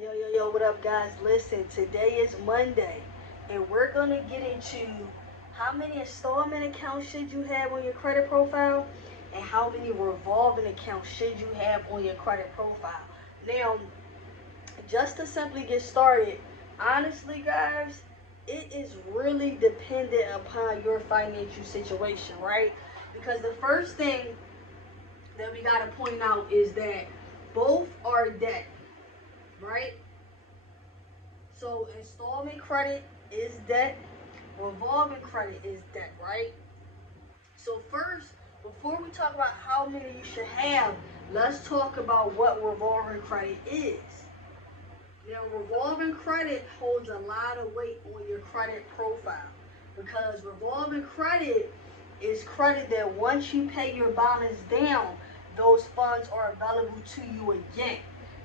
Yo, what up, guys? Listen, today is Monday, and we're going to get into how many installment accounts should you have on your credit profile, and how many revolving accounts should you have on your credit profile. Now, just to simply get started, honestly, guys, it is really dependent upon your financial situation, right? Because the first thing that we got to point out is that both are debt, right? So installment credit is debt, revolving credit is debt, right? So first, before we talk about how many you should have, let's talk about what revolving credit is. Now, revolving credit holds a lot of weight on your credit profile because revolving credit is credit that once you pay your balance down, those funds are available to you again.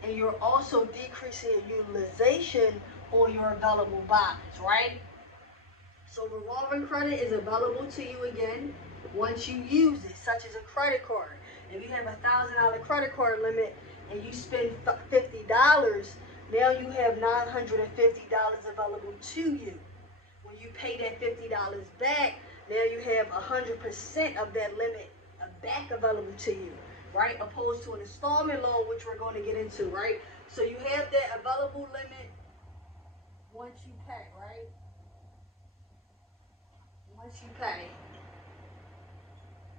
And you're also decreasing your utilization on your available balance, right? So revolving credit is available to you again once you use it, such as a credit card. If you have $1,000 credit card limit and you spend $50, now you have $950 available to you. When you pay that $50 back, now you have 100% of that limit back available to you, right? Opposed to an installment loan, which we're going to get into, right? So you have that available limit once you pay, right? Once you pay.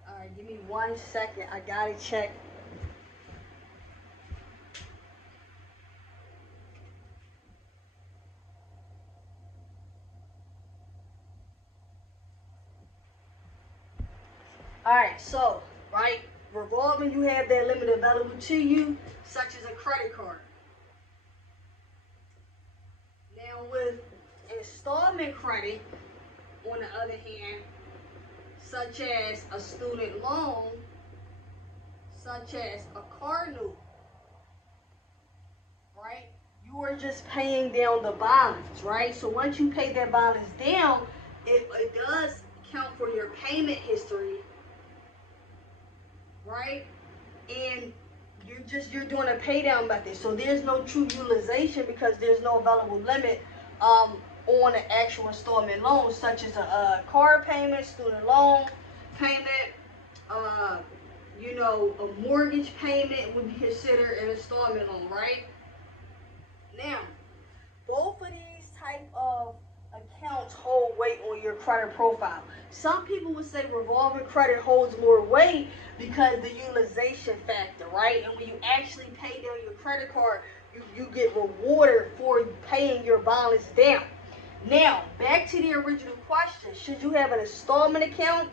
All right, give me 1 second. I gotta check. All right, so, right, revolving, you have that limit available to you, such as a credit card. Now, with installment credit, on the other hand, such as a student loan, such as a car note, right? You are just paying down the balance, right? So once you pay that balance down, it does count for your payment history, right? And you're doing a pay down method. So there's no true utilization because there's no available limit on an actual installment loan, such as a car payment, student loan payment, a mortgage payment would be considered an installment loan, right? Now, both of these type of accounts hold weight on your credit profile. Some people would say revolving credit holds more weight because the utilization factor, right? And when you actually pay down your credit card, you get rewarded for paying your balance down. Now, back to the original question, should you have an installment account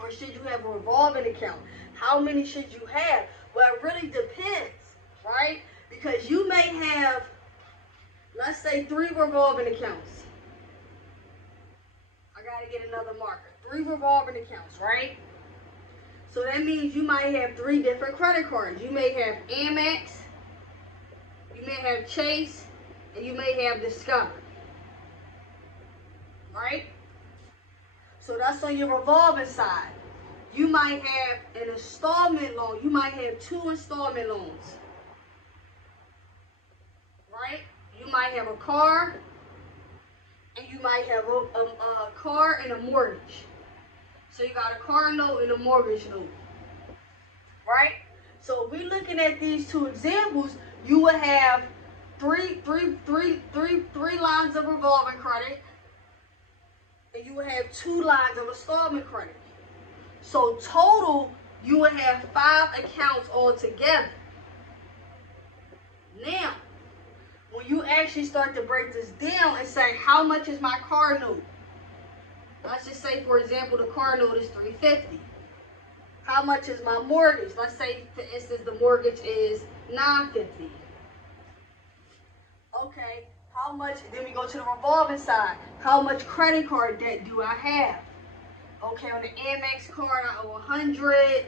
or should you have a revolving account? How many should you have? Well, it really depends, right? Because you may have, let's say, 3 revolving accounts. I gotta get another marker. 3 revolving accounts, right? So that means you might have 3 different credit cards. You may have Amex, you may have Chase, and you may have Discover. Right? So that's on your revolving side. You might have an installment loan. You might have 2 installment loans. Right? You might have a car, and you might have a car and a mortgage. So you got a car note and a mortgage note. Right? So if we're looking at these 2 examples, you would have three lines of revolving credit, and you would have 2 lines of installment credit. So total, you would have 5 accounts altogether. Now, when you actually start to break this down and say, how much is my car note? Let's just say, for example, the car note is $350. How much is my mortgage? Let's say, for instance, the mortgage is $950. Okay, how much? Then we go to the revolving side. How much credit card debt do I have? Okay, on the Amex card, I owe $100.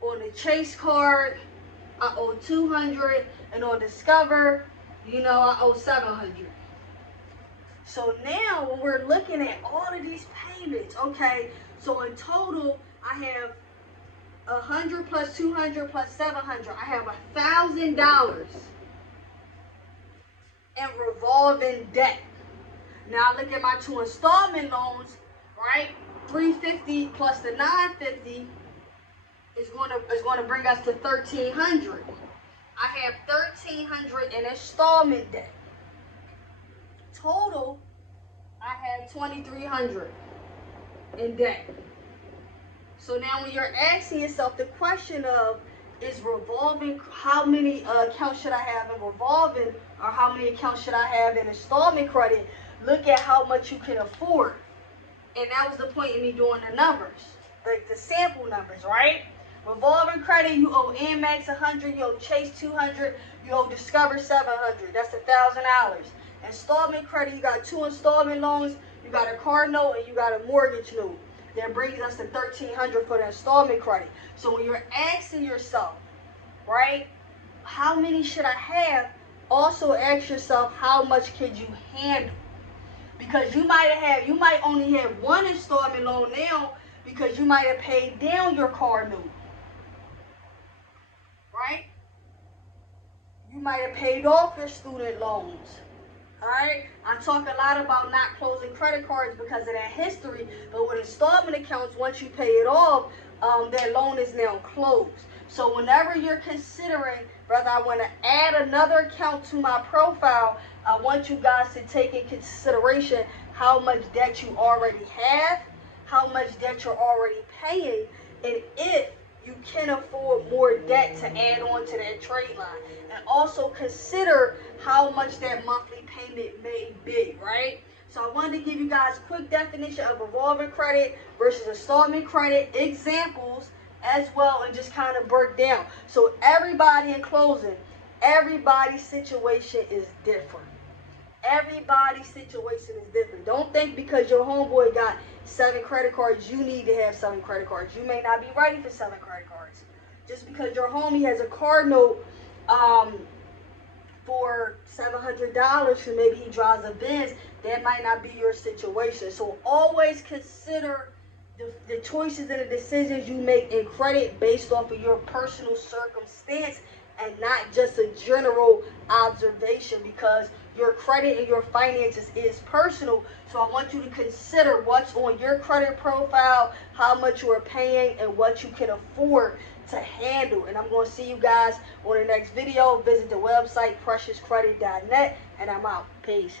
On the Chase card, I owe $200. And on Discover, I owe $700. So now, when we're looking at all of these payments, okay, so in total, I have 100 plus 200 plus 700. I have $1,000 and revolving debt. Now look at my 2 installment loans, right? 350 plus the 950 is going to bring us to 1,300. I have 1,300 in installment debt. Total, I have 2,300 in debt. So now when you're asking yourself the question of, is revolving, how many accounts should I have in revolving, or how many accounts should I have in installment credit, look at how much you can afford. And that was the point in me doing the numbers, like the sample numbers, right? Revolving credit, you owe Amex 100, you owe Chase 200, you owe Discover 700. That's $1,000. Installment credit, you got 2 installment loans, you got a car note, and you got a mortgage note. That brings us to 1,300 for the installment credit. So when you're asking yourself, right, how many should I have? Also ask yourself, how much could you handle? Because you might only have 1 installment loan now because you might have paid down your car note. Right? You might have paid off your student loans. Alright? I talk a lot about not closing credit cards because of that history, but with installment accounts, once you pay it off, that loan is now closed. So whenever you're considering whether I want to add another account to my profile, I want you guys to take in consideration how much debt you already have, how much debt you're already paying, and if you can afford more debt to add on to that trade line. And also consider how much that monthly payment may be, right? So I wanted to give you guys a quick definition of revolving credit versus installment credit, examples as well, and just kind of break down. So everybody, in closing, everybody's situation is different. Everybody's situation is different. Don't think because your homeboy got 7 credit cards, you need to have 7 credit cards. You may not be ready for 7 credit cards. Just because your homie has a car note for $700 and maybe he drives a Benz, that might not be your situation. So always consider the choices and the decisions you make in credit based off of your personal circumstance and not just a general observation, because your credit and your finances is personal. So I want you to consider what's on your credit profile, how much you are paying, and what you can afford to handle. And I'm going to see you guys on the next video. Visit the website preciouscredit.net, and I'm out. Peace.